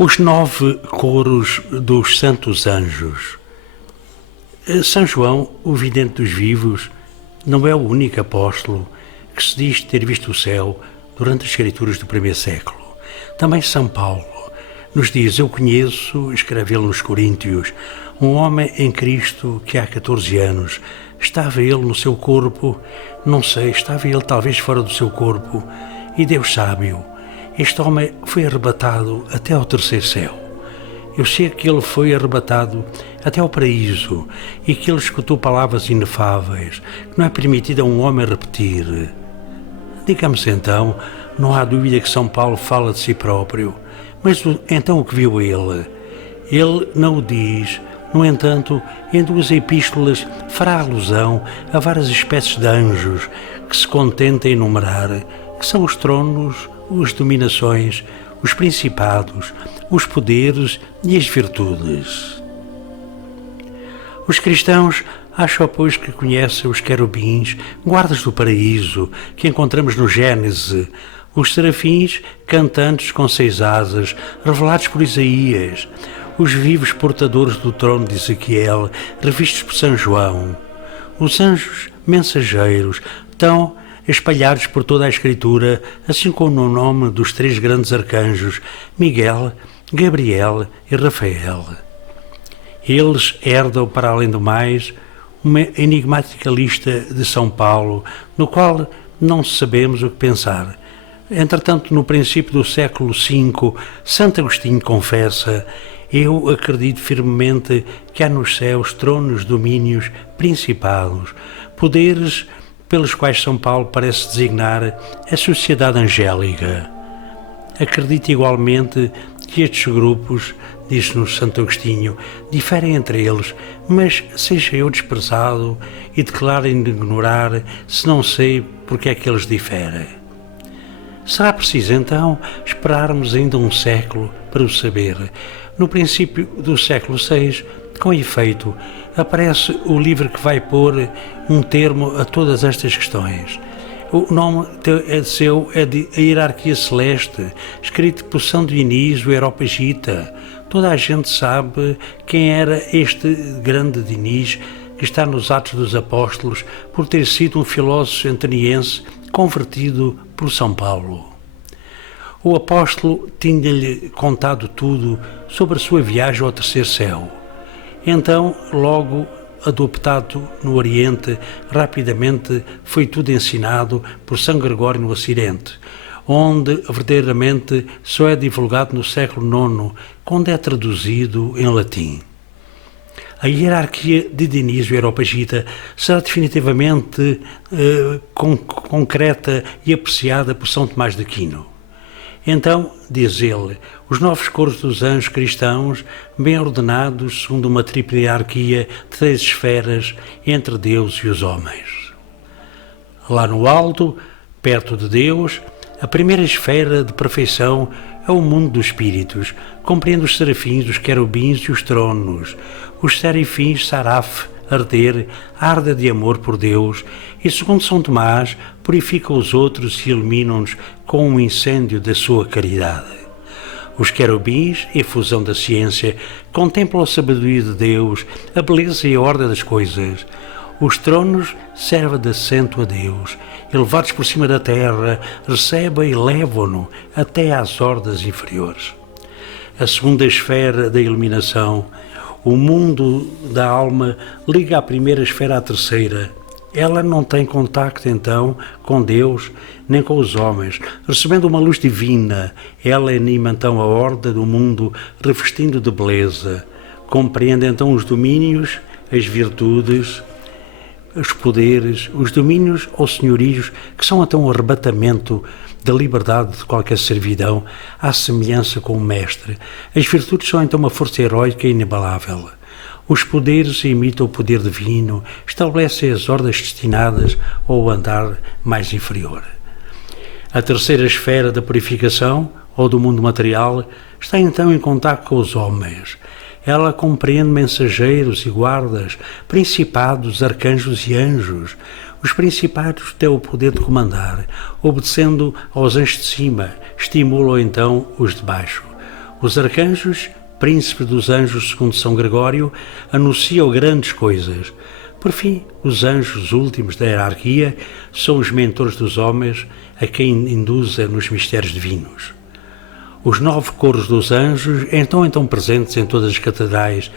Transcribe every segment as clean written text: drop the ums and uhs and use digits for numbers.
Os 9 coros dos santos anjos. São João, o vidente dos vivos, não é o único apóstolo que se diz ter visto o céu durante as escrituras do primeiro século. Também São Paulo nos diz: eu conheço, escreve ele nos Coríntios, um homem em Cristo que há 14 anos estava ele no seu corpo, não sei, estava ele talvez fora do seu corpo, e Deus sabe-o. Este homem foi arrebatado até ao terceiro céu. Eu sei que ele foi arrebatado até ao paraíso e que ele escutou palavras inefáveis que não é permitido a um homem repetir. Digamos então, não há dúvida que São Paulo fala de si próprio, mas então o que viu ele? Ele não o diz. No entanto, em 2 epístolas fará alusão a várias espécies de anjos que se contenta em enumerar, que são os tronos, as dominações, os principados, os poderes e as virtudes. Os cristãos acham, pois, que conhecem os querubins, guardas do paraíso, que encontramos no Gênesis, os serafins, cantantes com 6 asas, revelados por Isaías, os vivos portadores do trono de Ezequiel, revistos por São João, os anjos mensageiros, tão espalhados por toda a Escritura, assim como no nome dos 3 grandes arcanjos, Miguel, Gabriel e Rafael. Eles herdam, para além do mais, uma enigmática lista de São Paulo, no qual não sabemos o que pensar. Entretanto, no princípio do século V, Santo Agostinho confessa: eu acredito firmemente que há nos céus tronos, domínios, principados, poderes pelos quais São Paulo parece designar a sociedade angélica. Acredito igualmente que estes grupos, diz-nos Santo Agostinho, diferem entre eles, mas seja eu desprezado e declarem de ignorar, se não sei porque é que eles diferem. Será preciso, então, esperarmos ainda um século para o saber. No princípio do século VI, com efeito, aparece o livro que vai pôr um termo a todas estas questões. O nome seu é de A Hierarquia Celeste, escrito por São Dionísio Areopagita. Toda a gente sabe quem era este grande Dionísio, que está nos Atos dos Apóstolos, por ter sido um filósofo ateniense convertido por São Paulo. O apóstolo tinha-lhe contado tudo sobre a sua viagem ao terceiro céu. Então, logo adoptado no Oriente, rapidamente foi tudo ensinado por São Gregório no Ocidente, onde verdadeiramente só é divulgado no século IX, quando é traduzido em latim. A hierarquia de Dionísio Areopagita será definitivamente concreta e apreciada por São Tomás de Aquino. Então, diz ele, os 9 coros dos anjos cristãos, bem ordenados segundo uma tripla hierarquia de 3 esferas entre Deus e os homens. Lá no alto, perto de Deus, a primeira esfera de perfeição é o mundo dos espíritos, compreende os serafins, os querubins e os tronos. Os serafins, saraf, arder, arda de amor por Deus, e segundo São Tomás, purifica os outros e ilumina-nos com um incêndio da sua caridade. Os querubins, efusão da ciência, contemplam a sabedoria de Deus, a beleza e a ordem das coisas. Os tronos servem de assento a Deus, elevados por cima da terra, recebem e levam-no até às hordas inferiores. A segunda esfera da iluminação, o mundo da alma, liga a primeira esfera à terceira. Ela não tem contacto, então, com Deus, nem com os homens. Recebendo uma luz divina, ela anima, então, a horda do mundo, revestindo de beleza. Compreende, então, os domínios, as virtudes, os poderes, os domínios ou senhorios, que são, então, o arrebatamento da liberdade de qualquer servidão, à semelhança com o mestre. As virtudes são, então, uma força heróica e inabalável. Os poderes imitam o poder divino, estabelecem as ordens destinadas ao andar mais inferior. A terceira esfera da purificação, ou do mundo material, está então em contato com os homens. Ela compreende mensageiros e guardas, principados, arcanjos e anjos. Os principados têm o poder de comandar, obedecendo aos anjos de cima, estimulam então os de baixo. Os arcanjos, príncipes dos anjos segundo São Gregório, anunciam grandes coisas. Por fim, os anjos últimos da hierarquia são os mentores dos homens a quem induzem nos mistérios divinos. Os 9 coros dos anjos estão presentes em todas as catedrais,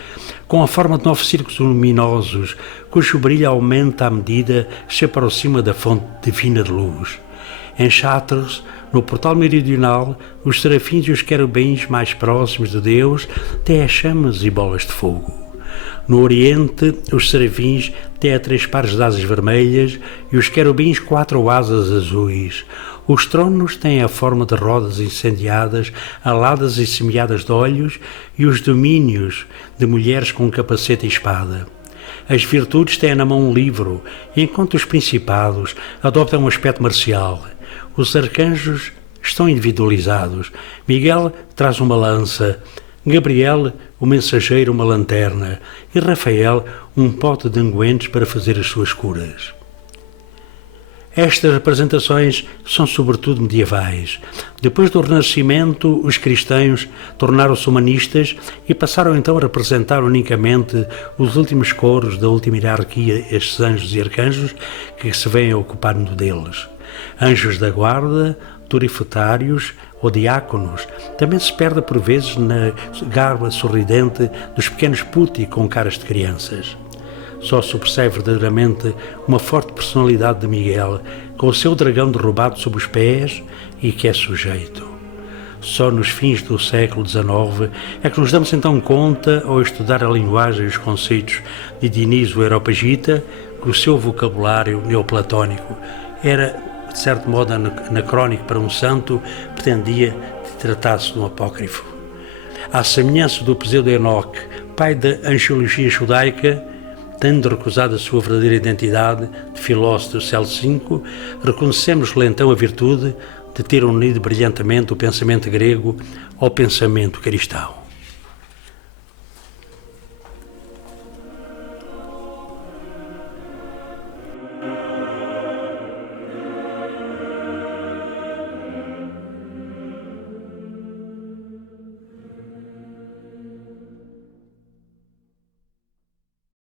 com a forma de 9 círculos luminosos, cujo brilho aumenta à medida que se aproxima da fonte divina de luz. Em Chartres, no portal meridional, os serafins e os querubins mais próximos de Deus têm as chamas e bolas de fogo. No Oriente, os serafins têm 3 pares de asas vermelhas e os querubins 4 asas azuis. Os tronos têm a forma de rodas incendiadas, aladas e semeadas de olhos, e os domínios de mulheres com capacete e espada. As virtudes têm na mão um livro, enquanto os principados adoptam um aspecto marcial. Os arcanjos estão individualizados. Miguel traz uma lança, Gabriel, o mensageiro, uma lanterna, e Rafael, um pote de unguentos para fazer as suas curas. Estas representações são sobretudo medievais. Depois do Renascimento, os cristãos tornaram-se humanistas e passaram então a representar unicamente os últimos coros da última hierarquia, estes anjos e arcanjos que se vêm a ocupar deles. Anjos da guarda, turifetários ou diáconos, também se perde por vezes na garba sorridente dos pequenos putti com caras de crianças. Só se percebe verdadeiramente uma forte personalidade de Miguel, com o seu dragão derrubado sob os pés e que é sujeito. Só nos fins do século XIX é que nos damos então conta, ao estudar a linguagem e os conceitos de Dionísio o Areopagita, que o seu vocabulário neoplatónico era, de certo modo, anacrónico para um santo, pretendia que tratasse de um apócrifo. À semelhança do Pseudo-Enoque, pai da angelologia judaica, tendo recusado a sua verdadeira identidade de filósofo do século V, reconhecemos-lhe então a virtude de ter unido brilhantemente o pensamento grego ao pensamento cristão.